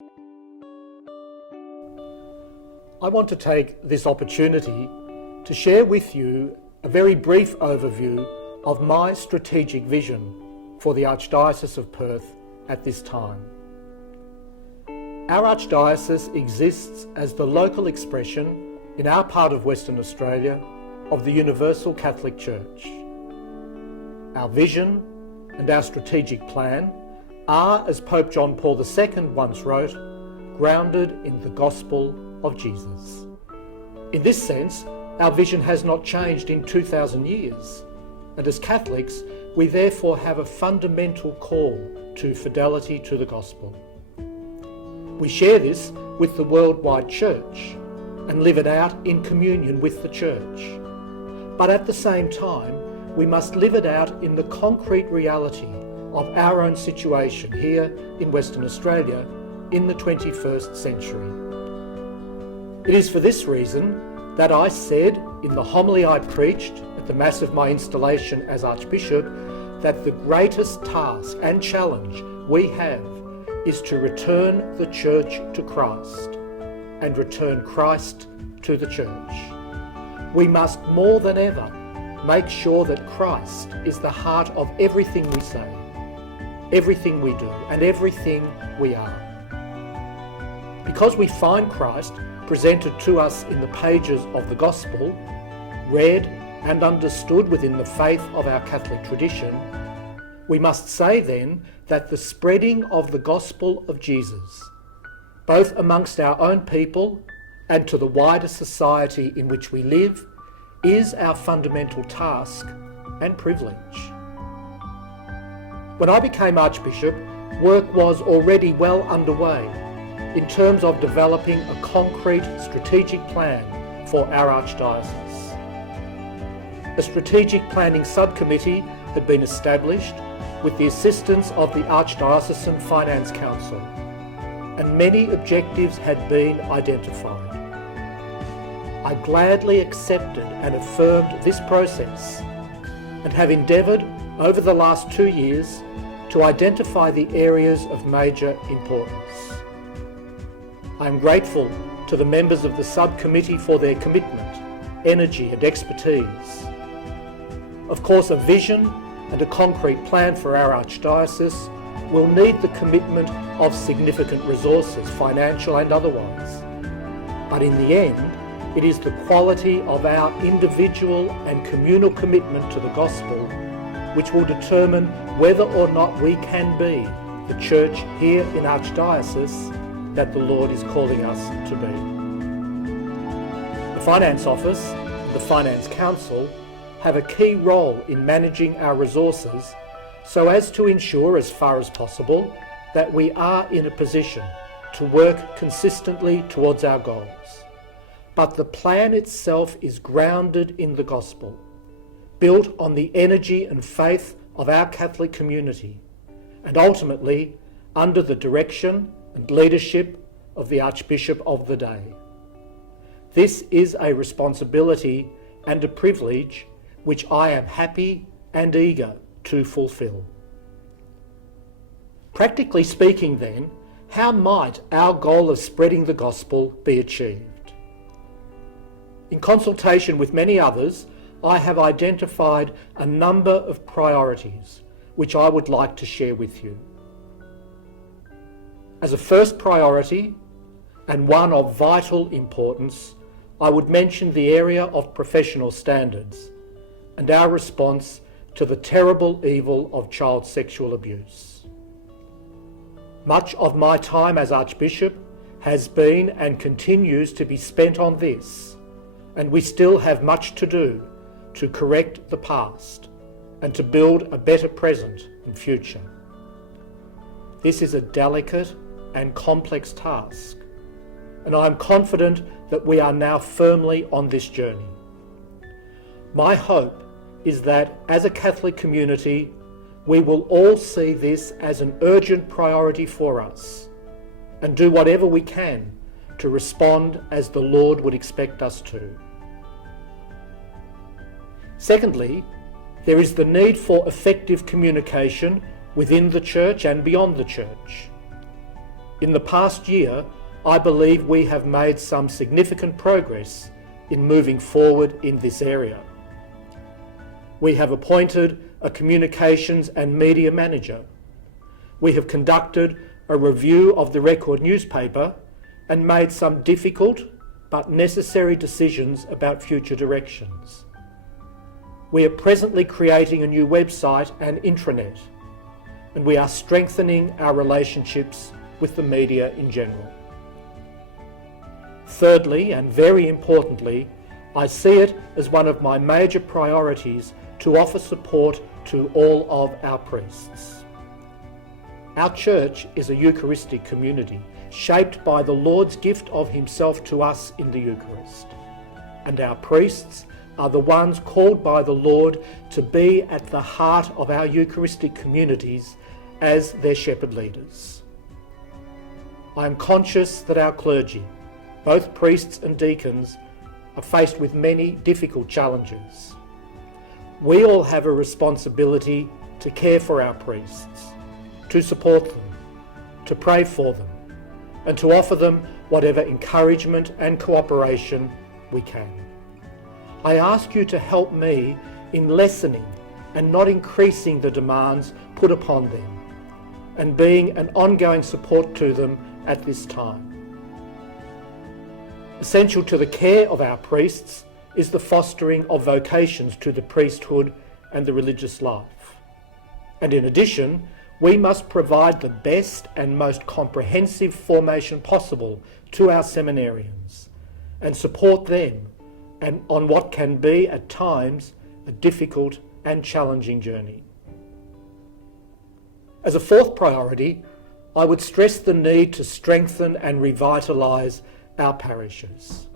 I want to take this opportunity to share with you a very brief overview of my strategic vision for the Archdiocese of Perth at this time. Our Archdiocese exists as the local expression in our part of Western Australia of the Universal Catholic Church. Our vision and our strategic plan are, as Pope John Paul II once wrote, grounded in the gospel of Jesus. In this sense, our vision has not changed in 2,000 years, and as Catholics, we therefore have a fundamental call to fidelity to the gospel. We share this with the worldwide church and live it out in communion with the church. But at the same time, we must live it out in the concrete reality of our own situation here in Western Australia in the 21st century. It is for this reason that I said in the homily I preached at the Mass of my installation as Archbishop that the greatest task and challenge we have is to return the Church to Christ and return Christ to the Church. We must more than ever make sure that Christ is the heart of everything we say, everything we do, and everything we are. Because we find Christ presented to us in the pages of the Gospel, read and understood within the faith of our Catholic tradition, we must say then that the spreading of the Gospel of Jesus, both amongst our own people and to the wider society in which we live, is our fundamental task and privilege. When I became Archbishop, work was already well underway in terms of developing a concrete strategic plan for our Archdiocese. A strategic planning subcommittee had been established with the assistance of the Archdiocesan Finance Council, and many objectives had been identified. I gladly accepted and affirmed this process and have endeavoured over the last 2 years to identify the areas of major importance. I am grateful to the members of the subcommittee for their commitment, energy and expertise. Of course, a vision and a concrete plan for our Archdiocese will need the commitment of significant resources, financial and otherwise. But in the end, it is the quality of our individual and communal commitment to the gospel which will determine whether or not we can be the church here in Archdiocese that the Lord is calling us to be. The Finance Office and the Finance Council have a key role in managing our resources so as to ensure, as far as possible, that we are in a position to work consistently towards our goals. But the plan itself is grounded in the gospel, built on the energy and faith of our Catholic community, and ultimately under the direction and leadership of the Archbishop of the day. This is a responsibility and a privilege which I am happy and eager to fulfil. Practically speaking then, how might our goal of spreading the gospel be achieved? In consultation with many others, I have identified a number of priorities which I would like to share with you. As a first priority, and one of vital importance, I would mention the area of professional standards and our response to the terrible evil of child sexual abuse. Much of my time as Archbishop has been and continues to be spent on this, and we still have much to do to correct the past and to build a better present and future. This is a delicate and complex task, and I am confident that we are now firmly on this journey. My hope is that as a Catholic community, we will all see this as an urgent priority for us and do whatever we can to respond as the Lord would expect us to. Secondly, there is the need for effective communication within the Church and beyond the Church. In the past year, I believe we have made some significant progress in moving forward in this area. We have appointed a communications and media manager. We have conducted a review of the Record newspaper and made some difficult but necessary decisions about future directions. We are presently creating a new website and intranet, and we are strengthening our relationships with the media in general. Thirdly, and very importantly, I see it as one of my major priorities to offer support to all of our priests. Our church is a Eucharistic community, shaped by the Lord's gift of himself to us in the Eucharist. And our priests are the ones called by the Lord to be at the heart of our Eucharistic communities as their shepherd leaders. I am conscious that our clergy, both priests and deacons, are faced with many difficult challenges. We all have a responsibility to care for our priests, to support them, to pray for them, and to offer them whatever encouragement and cooperation we can. I ask you to help me in lessening and not increasing the demands put upon them, and being an ongoing support to them at this time. Essential to the care of our priests is the fostering of vocations to the priesthood and the religious life. And in addition, we must provide the best and most comprehensive formation possible to our seminarians and support them and on what can be at times a difficult and challenging journey. As a fourth priority, I would stress the need to strengthen and revitalise our parishes.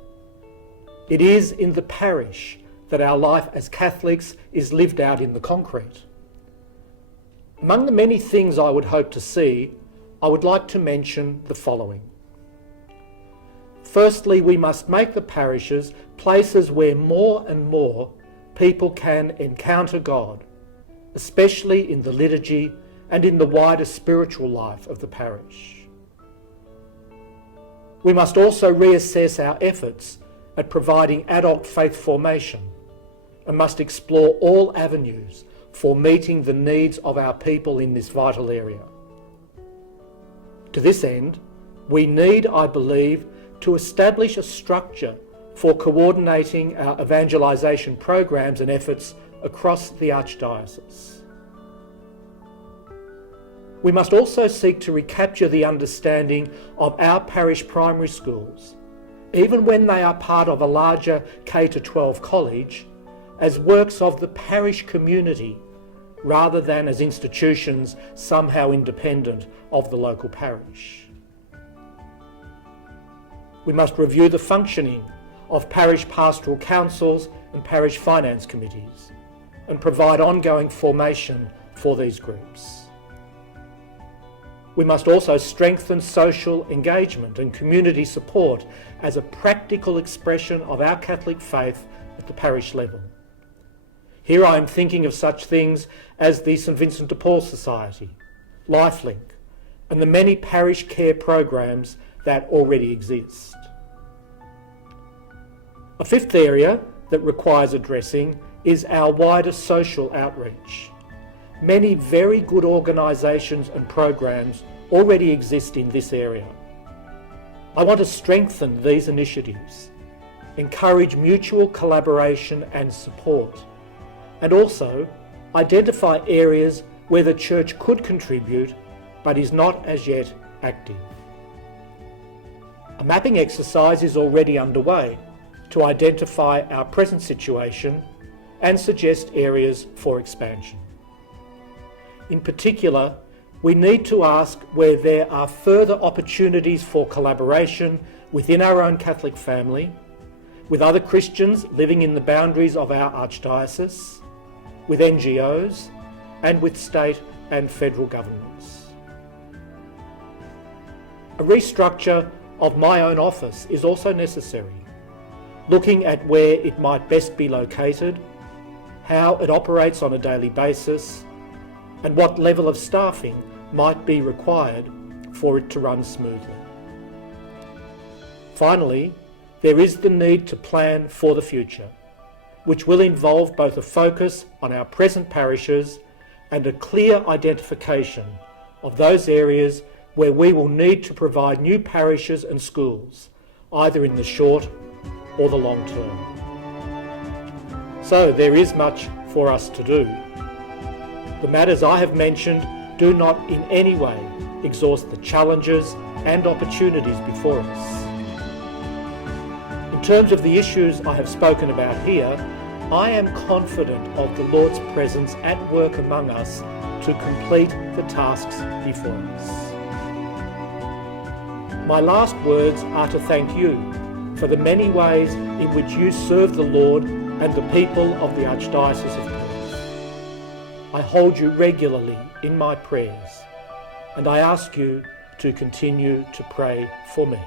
It is in the parish that our life as Catholics is lived out in the concrete. Among the many things I would hope to see, I would like to mention the following. Firstly, we must make the parishes places where more and more people can encounter God, especially in the liturgy and in the wider spiritual life of the parish. We must also reassess our efforts at providing adult faith formation and must explore all avenues for meeting the needs of our people in this vital area. To this end, we need, I believe, to establish a structure for coordinating our evangelisation programs and efforts across the Archdiocese. We must also seek to recapture the understanding of our parish primary schools, even when they are part of a larger K-12 college, as works of the parish community rather than as institutions somehow independent of the local parish. We must review the functioning of parish pastoral councils and parish finance committees and provide ongoing formation for these groups. We must also strengthen social engagement and community support as a practical expression of our Catholic faith at the parish level. Here I am thinking of such things as the St Vincent de Paul Society, Lifelink, and the many parish care programs that already exist. A fifth area that requires addressing is our wider social outreach. Many very good organisations and programs already exist in this area. I want to strengthen these initiatives, encourage mutual collaboration and support, and also identify areas where the Church could contribute but is not as yet active. A mapping exercise is already underway to identify our present situation and suggest areas for expansion. In particular, we need to ask where there are further opportunities for collaboration within our own Catholic family, with other Christians living in the boundaries of our Archdiocese, with NGOs, and with state and federal governments. A restructure of my own office is also necessary, looking at where it might best be located, how it operates on a daily basis, and what level of staffing might be required for it to run smoothly. Finally, there is the need to plan for the future, which will involve both a focus on our present parishes and a clear identification of those areas where we will need to provide new parishes and schools, either in the short or the long term. So there is much for us to do. The matters I have mentioned do not in any way exhaust the challenges and opportunities before us. In terms of the issues I have spoken about here, I am confident of the Lord's presence at work among us to complete the tasks before us. My last words are to thank you for the many ways in which you serve the Lord and the people of the Archdiocese of Perth. I hold you regularly in my prayers, and I ask you to continue to pray for me.